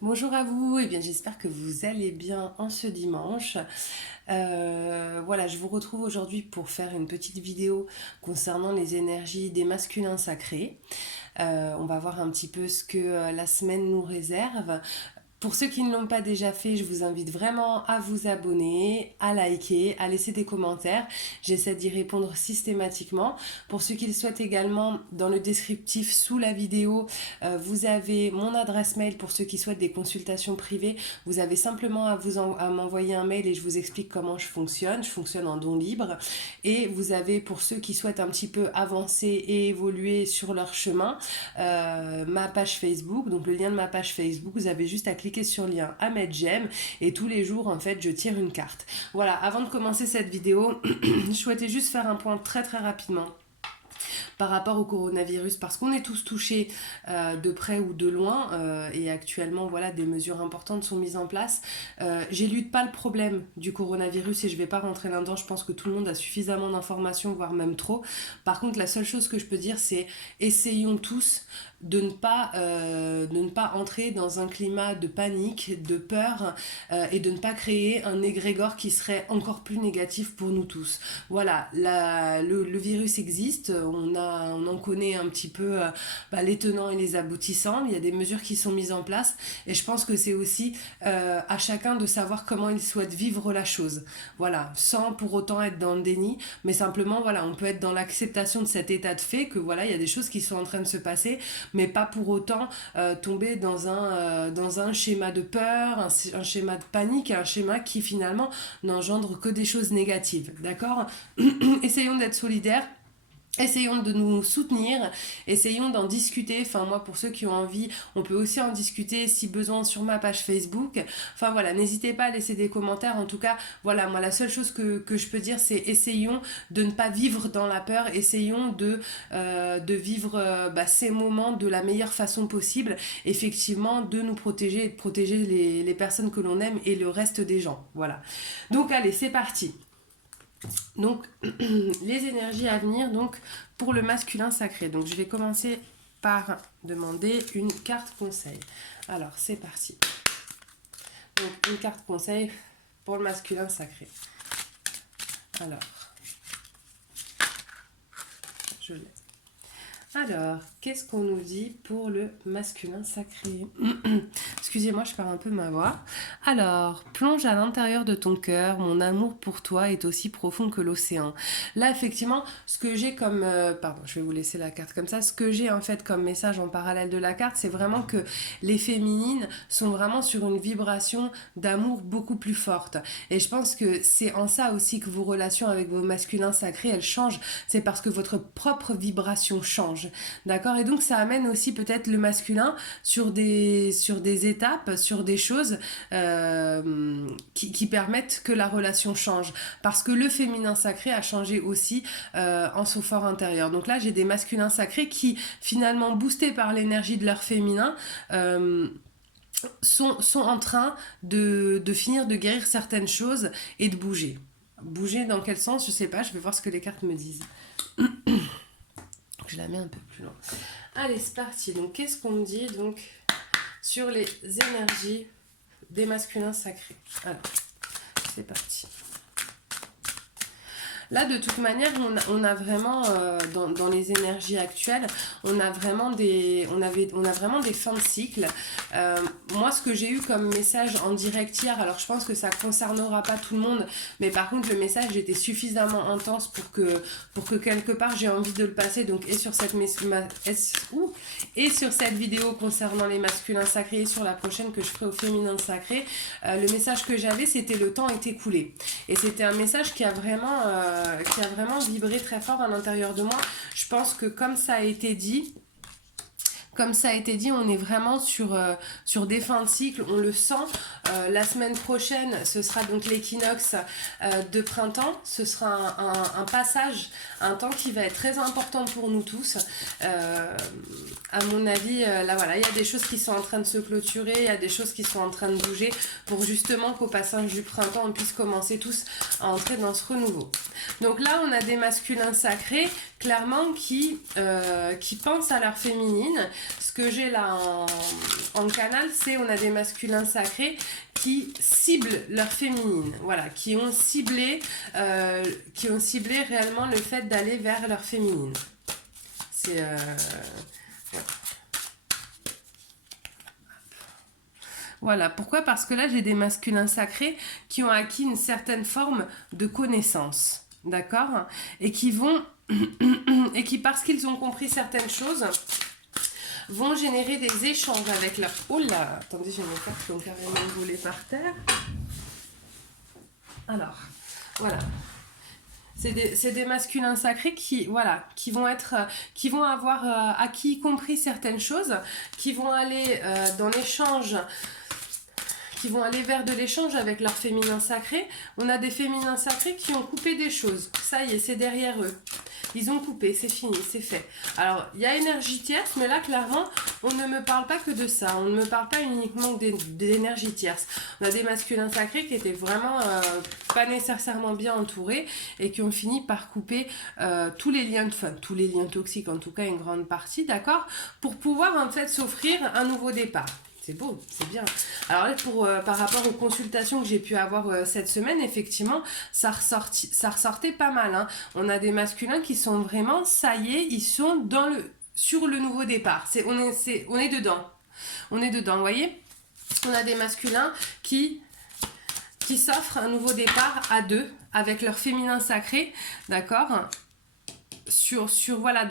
Bonjour à vous, bien j'espère que vous allez bien en ce dimanche. Voilà, je vous retrouve aujourd'hui pour faire une petite vidéo concernant les énergies des masculins sacrés. On va voir un petit peu ce que la semaine nous réserve. Pour ceux qui ne l'ont pas déjà fait, je vous invite vraiment à vous abonner, à liker, à laisser des commentaires. J'essaie d'y répondre systématiquement. Pour ceux qui le souhaitent également, dans le descriptif sous la vidéo, vous avez mon adresse mail pour ceux qui souhaitent des consultations privées. Vous avez simplement à m'envoyer un mail et je vous explique comment je fonctionne. Je fonctionne en don libre. Et vous avez, pour ceux qui souhaitent un petit peu avancer et évoluer sur leur chemin, ma page Facebook. Donc le lien de ma page Facebook, vous avez juste à cliquer sur le lien à mettre j'aime et tous les jours en fait je tire une carte. Voilà, avant de commencer cette vidéo, je souhaitais juste faire un point très très rapidement par rapport au coronavirus parce qu'on est tous touchés de près ou de loin et actuellement voilà des mesures importantes sont mises en place. J'élude pas le problème du coronavirus et je vais pas rentrer là-dedans, je pense que tout le monde a suffisamment d'informations voire même trop. Par contre la seule chose que je peux dire c'est essayons tous de ne pas entrer dans un climat de panique, de peur et de ne pas créer un égrégore qui serait encore plus négatif pour nous tous. Voilà, le virus existe, on en connaît un petit peu les tenants et les aboutissants, il y a des mesures qui sont mises en place et je pense que c'est aussi à chacun de savoir comment il souhaite vivre la chose. Voilà, sans pour autant être dans le déni, mais simplement voilà, on peut être dans l'acceptation de cet état de fait que voilà, il y a des choses qui sont en train de se passer mais pas pour autant tomber dans un schéma de peur, un schéma de panique, un schéma qui finalement n'engendre que des choses négatives. D'accord. Essayons d'être solidaires. Essayons de nous soutenir, essayons d'en discuter. Enfin, moi, pour ceux qui ont envie, on peut aussi en discuter si besoin sur ma page Facebook. Enfin, voilà, n'hésitez pas à laisser des commentaires. En tout cas, voilà, moi, la seule chose que je peux dire, c'est essayons de ne pas vivre dans la peur. Essayons de vivre ces moments de la meilleure façon possible. Effectivement, de nous protéger et de protéger les personnes que l'on aime et le reste des gens. Voilà. Donc, allez, c'est parti. Donc, les énergies à venir, donc pour le masculin sacré. Donc, je vais commencer par demander une carte conseil. Alors, c'est parti. Donc, une carte conseil pour le masculin sacré. Alors, je l'ai. Alors, qu'est-ce qu'on nous dit pour le masculin sacré? Excusez-moi, je perds un peu ma voix. Alors, plonge à l'intérieur de ton cœur, mon amour pour toi est aussi profond que l'océan. Là, effectivement, ce que j'ai comme... pardon, je vais vous laisser la carte comme ça. Ce que j'ai en fait comme message en parallèle de la carte, c'est vraiment que les féminines sont vraiment sur une vibration d'amour beaucoup plus forte. Et je pense que c'est en ça aussi que vos relations avec vos masculins sacrés, elles changent. C'est parce que votre propre vibration change. D'accord. Et donc ça amène aussi peut-être le masculin sur des étapes, sur des choses qui permettent que la relation change. Parce que le féminin sacré a changé aussi en son fort intérieur. Donc là, j'ai des masculins sacrés qui, finalement, boostés par l'énergie de leur féminin, sont en train de finir de guérir certaines choses et de bouger. Bouger dans quel sens? Je sais pas, je vais voir ce que les cartes me disent. Je la mets un peu plus loin. Allez, c'est parti. Donc, qu'est-ce qu'on me dit donc sur les énergies des masculins sacrés? Alors, c'est parti. Là, de toute manière, on a vraiment, dans les énergies actuelles, on a vraiment des fins de cycle. Moi, ce que j'ai eu comme message en direct hier, alors je pense que ça ne concernera pas tout le monde, mais par contre, le message était suffisamment intense pour que quelque part, j'ai envie de le passer. Donc, et sur cette vidéo concernant les masculins sacrés, et sur la prochaine que je ferai au féminin sacré, le message que j'avais, c'était le temps est écoulé. Et c'était un message qui a vraiment vibré très fort à l'intérieur de moi. Je pense que comme ça a été dit, on est vraiment sur des fins de cycle, on le sent. La semaine prochaine, ce sera donc l'équinoxe de printemps. Ce sera un passage, un temps qui va être très important pour nous tous. À mon avis, là voilà, il y a des choses qui sont en train de se clôturer, il y a des choses qui sont en train de bouger pour justement qu'au passage du printemps, on puisse commencer tous à entrer dans ce renouveau. Donc là, on a des masculins sacrés, clairement, qui pensent à leur féminine, Ce que j'ai là en canal, c'est on a des masculins sacrés qui ciblent leur féminine, voilà, qui ont ciblé réellement le fait d'aller vers leur féminine. C'est ouais. Voilà, pourquoi? Parce que là j'ai des masculins sacrés qui ont acquis une certaine forme de connaissance, d'accord? Et qui vont et qui, parce qu'ils ont compris certaines choses, vont générer des échanges avec leur... Oh là, attendez, j'ai mes cartes qui ont carrément volé par terre. Alors, voilà. C'est des masculins sacrés qui, voilà, qui vont avoir acquis, compris certaines choses, qui vont aller dans l'échange, qui vont aller vers de l'échange avec leur féminin sacré. On a des féminins sacrés qui ont coupé des choses. Ça y est, c'est derrière eux. Ils ont coupé, c'est fini, c'est fait. Alors, il y a énergie tierce, mais là, clairement, on ne me parle pas que de ça. On ne me parle pas uniquement d'énergie tierce. On a des masculins sacrés qui étaient vraiment pas nécessairement bien entourés et qui ont fini par couper tous les liens toxiques, en tout cas une grande partie, d'accord, pour pouvoir en fait s'offrir un nouveau départ. C'est beau, c'est bien. Alors là, par rapport aux consultations que j'ai pu avoir cette semaine, effectivement, ça ressortait pas mal. Hein. On a des masculins qui sont vraiment, ça y est, ils sont sur le nouveau départ. On est dedans. On est dedans, vous voyez? On a des masculins qui s'offrent un nouveau départ à deux, avec leur féminin sacré, d'accord? Voilà,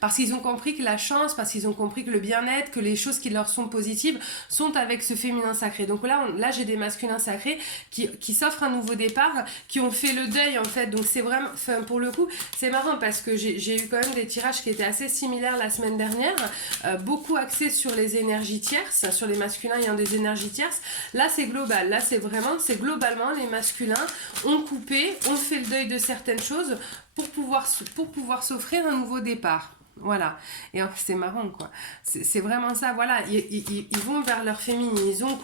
parce qu'ils ont compris que la chance, parce qu'ils ont compris que le bien-être, que les choses qui leur sont positives sont avec ce féminin sacré. Donc là j'ai des masculins sacrés qui s'offrent un nouveau départ, qui ont fait le deuil en fait. Donc c'est vraiment, enfin, pour le coup c'est marrant parce que j'ai eu quand même des tirages qui étaient assez similaires la semaine dernière, beaucoup axés sur les énergies tierces, sur les masculins ayant des énergies tierces. Là c'est global, là c'est globalement les masculins ont coupé, ont fait le deuil de certaines choses pour pouvoir s'offrir un nouveau départ. Voilà. Et c'est marrant, quoi. C'est vraiment ça. Voilà. Ils vont vers leur féminine. Ils ont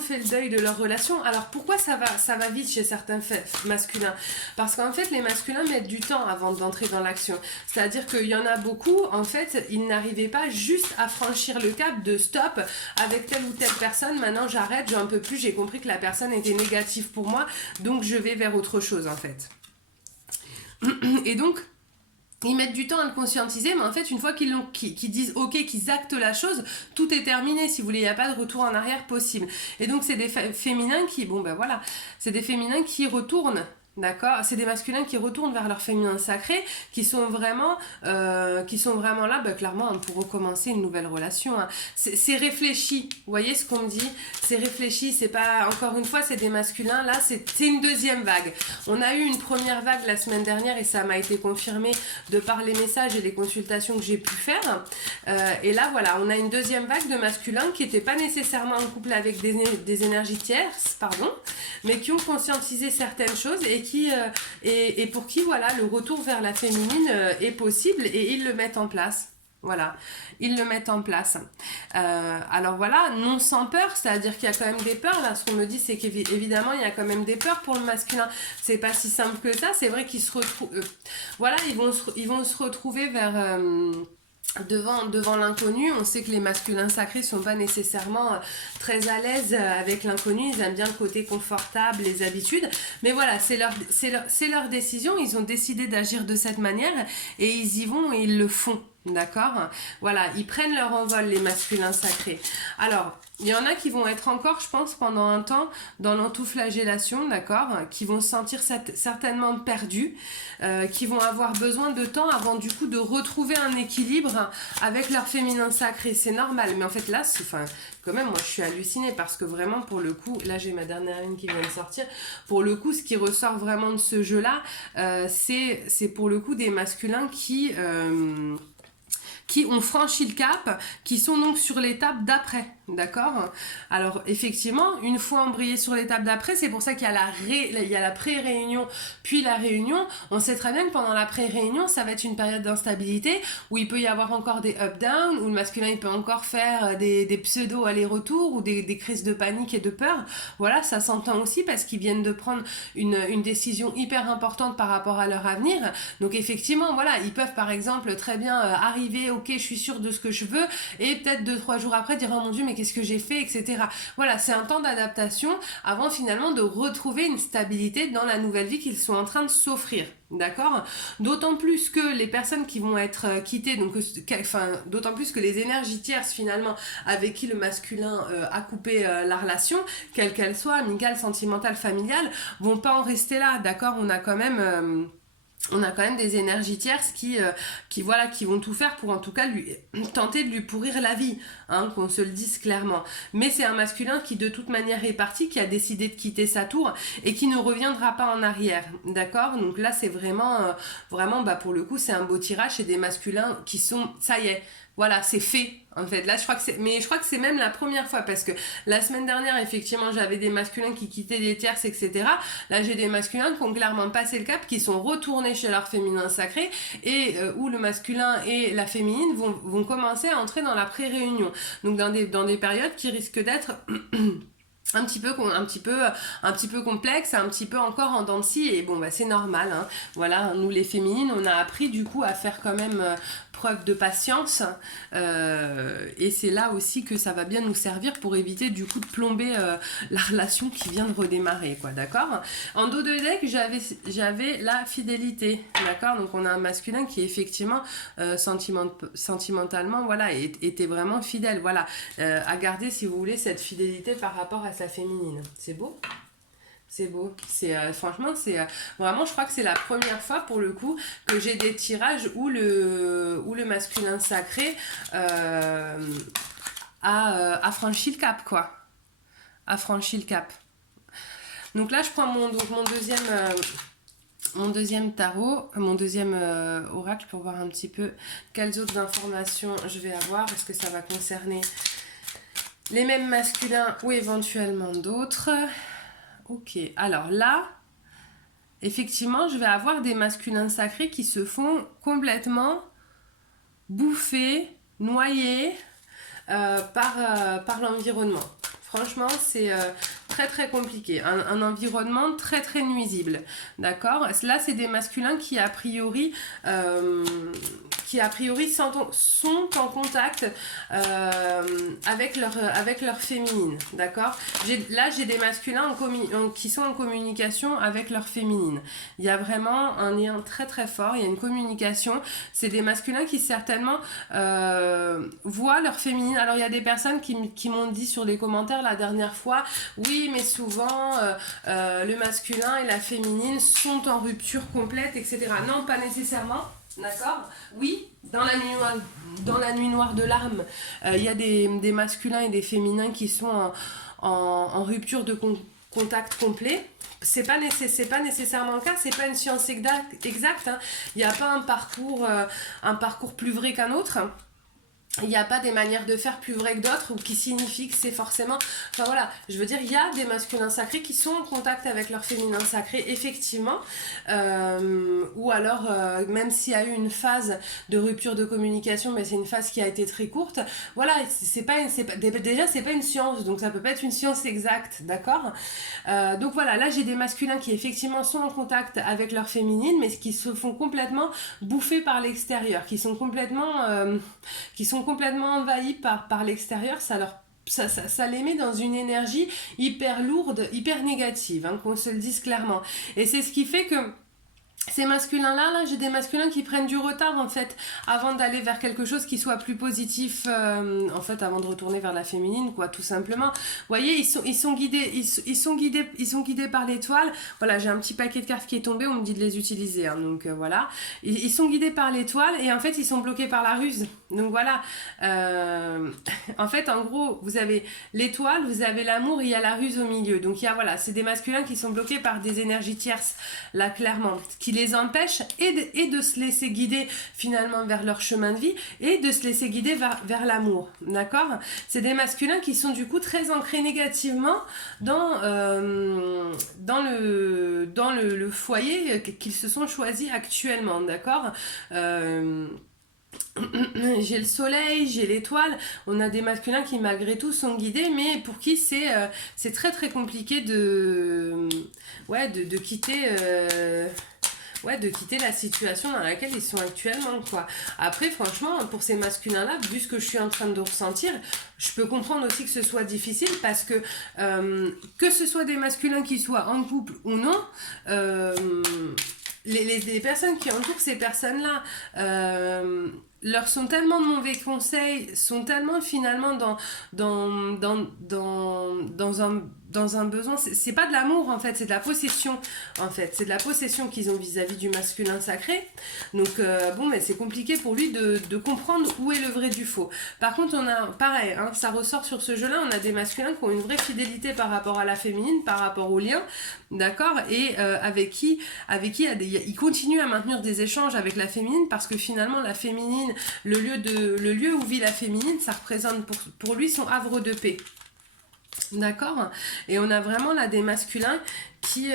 fait le deuil de leur relation. Alors pourquoi ça va vite chez certains masculins? Parce qu'en fait, les masculins mettent du temps avant d'entrer dans l'action. C'est-à-dire qu'il y en a beaucoup, en fait, ils n'arrivaient pas juste à franchir le cap de stop avec telle ou telle personne. Maintenant, j'arrête, j'en peux plus, j'ai compris que la personne était négative pour moi, donc je vais vers autre chose, en fait. Et donc, ils mettent du temps à le conscientiser, mais en fait, une fois qu'ils disent ok, qu'ils actent la chose, tout est terminé, si vous voulez, il n'y a pas de retour en arrière possible. Et donc, c'est des féminins c'est des féminins qui retournent. D'accord, c'est des masculins qui retournent vers leur féminin sacré, qui sont vraiment là, clairement, pour recommencer une nouvelle relation. Hein. C'est réfléchi, vous voyez ce qu'on me dit? C'est réfléchi, c'est pas, encore une fois, c'est des masculins, là, c'est une deuxième vague. On a eu une première vague la semaine dernière et ça m'a été confirmé de par les messages et les consultations que j'ai pu faire. Et là, voilà, on a une deuxième vague de masculins qui n'étaient pas nécessairement en couple avec des énergies tierces, mais qui ont conscientisé certaines choses et pour qui voilà, le retour vers la féminine est possible et ils le mettent en place. Voilà, ils le mettent en place. Alors voilà, non sans peur, c'est-à-dire qu'il y a quand même des peurs. Là, ce qu'on me dit, c'est qu'évidemment, il y a quand même des peurs pour le masculin. C'est pas si simple que ça. C'est vrai qu'ils se retrouvent... voilà, ils vont se retrouver vers... devant l'inconnu. On sait que les masculins sacrés sont pas nécessairement très à l'aise avec l'inconnu, ils aiment bien le côté confortable, les habitudes, mais voilà, c'est leur décision, ils ont décidé d'agir de cette manière et ils y vont et ils le font. D'accord? Voilà, ils prennent leur envol, les masculins sacrés. Alors, il y en a qui vont être encore, je pense, pendant un temps dans l'auto-flagellation, d'accord? Qui vont se sentir certainement perdus, qui vont avoir besoin de temps avant du coup de retrouver un équilibre avec leur féminin sacré. C'est normal, mais en fait là, quand même, moi je suis hallucinée parce que vraiment, pour le coup, là j'ai ma dernière ligne qui vient de sortir. Pour le coup, ce qui ressort vraiment de ce jeu-là, c'est pour le coup des masculins qui ont franchi le cap, qui sont donc sur l'étape d'après, d'accord? Alors effectivement, une fois embrayé sur l'étape d'après, c'est pour ça qu'il y a il y a la pré-réunion, puis la réunion. On sait très bien que pendant la pré-réunion, ça va être une période d'instabilité, où il peut y avoir encore des up-down, où le masculin il peut encore faire des pseudo allers-retours, ou des crises de panique et de peur. Voilà, ça s'entend aussi parce qu'ils viennent de prendre une décision hyper importante par rapport à leur avenir. Donc effectivement, voilà, ils peuvent par exemple très bien arriver, ok, je suis sûre de ce que je veux, et peut-être 2-3 jours après dire, oh mon Dieu, mais qu'est-ce que j'ai fait, etc. Voilà, c'est un temps d'adaptation avant finalement de retrouver une stabilité dans la nouvelle vie qu'ils sont en train de s'offrir. D'accord? D'autant plus que les personnes qui vont être quittées, donc, d'autant plus que les énergies tierces finalement avec qui le masculin a coupé la relation, quelle qu'elle soit, amicale, sentimentale, familiale, vont pas en rester là. D'accord? On a quand même des énergies tierces qui vont tout faire pour en tout cas tenter de lui pourrir la vie, hein, qu'on se le dise clairement. Mais c'est un masculin qui de toute manière est parti, qui a décidé de quitter sa tour et qui ne reviendra pas en arrière, d'accord? Donc là c'est vraiment, pour le coup c'est un beau tirage, c'est des masculins qui sont, ça y est, voilà, c'est fait. En fait, là, je crois que c'est même la première fois parce que la semaine dernière, effectivement, j'avais des masculins qui quittaient les tierces, etc. Là, j'ai des masculins qui ont clairement passé le cap, qui sont retournés chez leur féminin sacré et où le masculin et la féminine vont commencer à entrer dans la pré-réunion. Donc, dans des périodes qui risquent d'être un petit peu complexe, un petit peu encore en dents de scie, et bon bah c'est normal, hein. Voilà, nous les féminines on a appris du coup à faire quand même preuve de patience, et c'est là aussi que ça va bien nous servir pour éviter du coup de plomber la relation qui vient de redémarrer, quoi, d'accord? En dos de deck j'avais la fidélité, d'accord? Donc on a un masculin qui effectivement sentimentalement voilà était vraiment fidèle, voilà, à garder si vous voulez cette fidélité par rapport à sa féminine. C'est beau, c'est beau. Franchement, vraiment, je crois que c'est la première fois pour le coup que j'ai des tirages où le masculin sacré a franchi le cap, quoi. A franchi le cap. Donc là, je prends mon deuxième tarot, mon deuxième oracle pour voir un petit peu quelles autres informations je vais avoir. Est-ce que ça va concerner les mêmes masculins ou éventuellement d'autres? Ok, alors là, effectivement, je vais avoir des masculins sacrés qui se font complètement bouffer, noyer par l'environnement. Franchement, c'est très très compliqué. Un environnement très très nuisible. D'accord? Là, c'est des masculins qui a priori sont en contact avec leur féminine. D'accord? Là, j'ai des masculins qui sont en communication avec leur féminine. Il y a vraiment un lien très très fort. Il y a une communication. C'est des masculins qui certainement voient leur féminine. Alors, il y a des personnes qui m'ont dit sur les commentaires la dernière fois, oui, mais souvent le masculin et la féminine sont en rupture complète, etc. Non, pas nécessairement. D'accord? Oui, dans la nuit noire de l'âme, il y a des masculins et des féminins qui sont en rupture de contact complet. C'est pas nécessairement le cas, c'est pas une science exacte, hein. Il n'y a pas un parcours plus vrai qu'un autre. Il n'y a pas des manières de faire plus vraies que d'autres ou qui signifie que c'est forcément... Enfin voilà, je veux dire, il y a des masculins sacrés qui sont en contact avec leur féminin sacré, effectivement. Ou alors, même s'il y a eu une phase de rupture de communication, mais c'est une phase qui a été très courte. Voilà, déjà, c'est pas une science, donc ça peut pas être une science exacte, d'accord? Donc voilà, là, j'ai des masculins qui, effectivement, sont en contact avec leur féminine, mais qui se font complètement bouffer par l'extérieur, qui sont complètement envahis par l'extérieur. Ça les met dans une énergie hyper lourde, hyper négative, hein, qu'on se le dise clairement. Et c'est ce qui fait que ces masculins-là, j'ai des masculins qui prennent du retard en fait avant d'aller vers quelque chose qui soit plus positif, en fait avant de retourner vers la féminine, quoi, tout simplement. Vous voyez, ils sont guidés par l'étoile. Voilà, j'ai un petit paquet de cartes qui est tombé, on me dit de les utiliser, hein, donc voilà. Ils sont guidés par l'étoile et en fait ils sont bloqués par la ruse, Donc voilà, en fait, en gros, vous avez l'étoile, vous avez l'amour, il y a la ruse au milieu. Donc il y a, voilà, c'est des masculins qui sont bloqués par des énergies tierces, là, clairement, qui les empêchent et de se laisser guider finalement vers leur chemin de vie et de se laisser guider vers l'amour, d'accord? C'est des masculins qui sont du coup très ancrés négativement dans le foyer qu'ils se sont choisis actuellement, d'accord? J'ai le soleil, j'ai l'étoile, on a des masculins qui malgré tout sont guidés, mais pour qui c'est très très compliqué de quitter de quitter la situation dans laquelle ils sont actuellement, quoi. Après, franchement, pour ces masculins-là, vu ce que je suis en train de ressentir, je peux comprendre aussi que ce soit difficile parce que ce soit des masculins qui soient en couple ou non, les personnes qui entourent ces personnes-là leur sont tellement de mauvais conseils, sont tellement finalement dans un besoin, c'est pas de l'amour en fait, c'est de la possession en fait, c'est de la possession qu'ils ont vis-à-vis du masculin sacré. Donc bon, mais c'est compliqué pour lui de comprendre où est le vrai du faux. Par contre, on a pareil, hein, ça ressort sur ce jeu-là, on a des masculins qui ont une vraie fidélité par rapport à la féminine, par rapport au lien, d'accord, et avec qui ils continuent à maintenir des échanges avec la féminine parce que finalement la féminine, le lieu où vit la féminine, ça représente pour lui son havre de paix. D'accord. Et on a vraiment là des masculins qui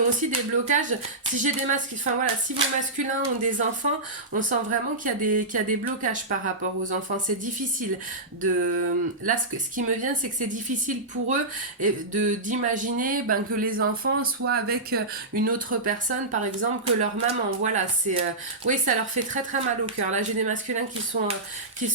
ont aussi des blocages. Si j'ai des masques, enfin voilà, si vos masculins ont des enfants, on sent vraiment qu'il y a des blocages par rapport aux enfants. C'est difficile là ce qui me vient, c'est que c'est difficile pour eux d'imaginer que les enfants soient avec une autre personne, par exemple que leur maman. Voilà, oui, ça leur fait très très mal au cœur. Là, j'ai des masculins qui sont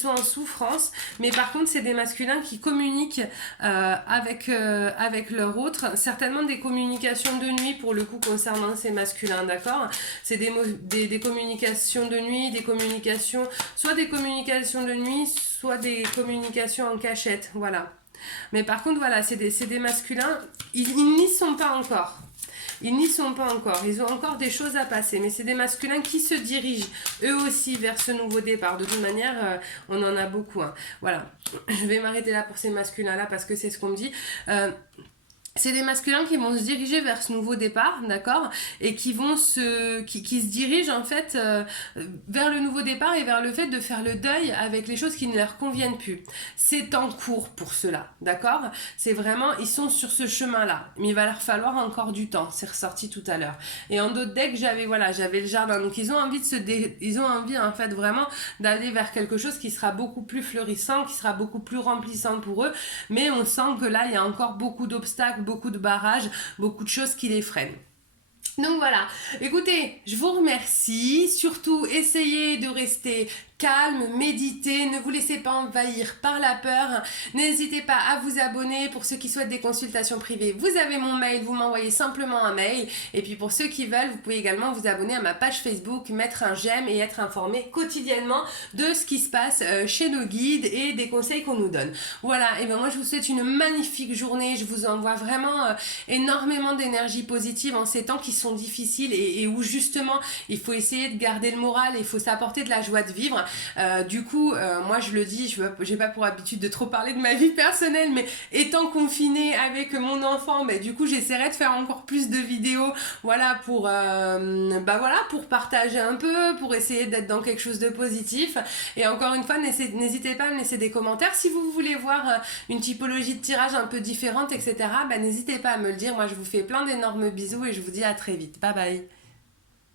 en souffrance, mais par contre, c'est des masculins qui communiquent avec leur autre, certainement des communications de nuit pour le coup concernant ces masculins, d'accord? C'est des communications de nuit, soit des communications de nuit, soit des communications en cachette, voilà. Mais par contre, voilà, c'est des masculins, ils n'y sont pas encore. Ils n'y sont pas encore, ils ont encore des choses à passer, mais c'est des masculins qui se dirigent eux aussi vers ce nouveau départ. De toute manière, on en a beaucoup, hein. Voilà, je vais m'arrêter là pour ces masculins-là parce que c'est ce qu'on me dit. C'est des masculins qui vont se diriger vers ce nouveau départ, d'accord, et qui se dirigent en fait vers le nouveau départ et vers le fait de faire le deuil avec les choses qui ne leur conviennent plus. C'est en cours pour cela, d'accord. C'est vraiment, ils sont sur ce chemin-là, mais il va leur falloir encore du temps. C'est ressorti tout à l'heure. Et en d'autres decks, j'avais le jardin. Donc ils ont envie ils ont envie en fait vraiment d'aller vers quelque chose qui sera beaucoup plus fleurissant, qui sera beaucoup plus remplissant pour eux. Mais on sent que là, il y a encore beaucoup d'obstacles, beaucoup de barrages, beaucoup de choses qui les freinent. Donc voilà, écoutez, je vous remercie, surtout essayez de rester calme, méditez, ne vous laissez pas envahir par la peur, n'hésitez pas à vous abonner. Pour ceux qui souhaitent des consultations privées, vous avez mon mail, vous m'envoyez simplement un mail, et puis pour ceux qui veulent, vous pouvez également vous abonner à ma page Facebook, mettre un j'aime et être informé quotidiennement de ce qui se passe chez nos guides et des conseils qu'on nous donne. Voilà, et bien moi je vous souhaite une magnifique journée, je vous envoie vraiment énormément d'énergie positive en ces temps qui sont difficiles et où justement il faut essayer de garder le moral, il faut s'apporter de la joie de vivre. Du coup, moi je le dis, j'ai pas pour habitude de trop parler de ma vie personnelle, mais étant confinée avec mon enfant, du coup j'essaierai de faire encore plus de vidéos, voilà, pour partager un peu, pour essayer d'être dans quelque chose de positif. Et encore une fois, n'hésitez pas à me laisser des commentaires si vous voulez voir une typologie de tirage un peu différente, etc. N'hésitez pas à me le dire. Moi je vous fais plein d'énormes bisous et je vous dis à très vite. Bye bye.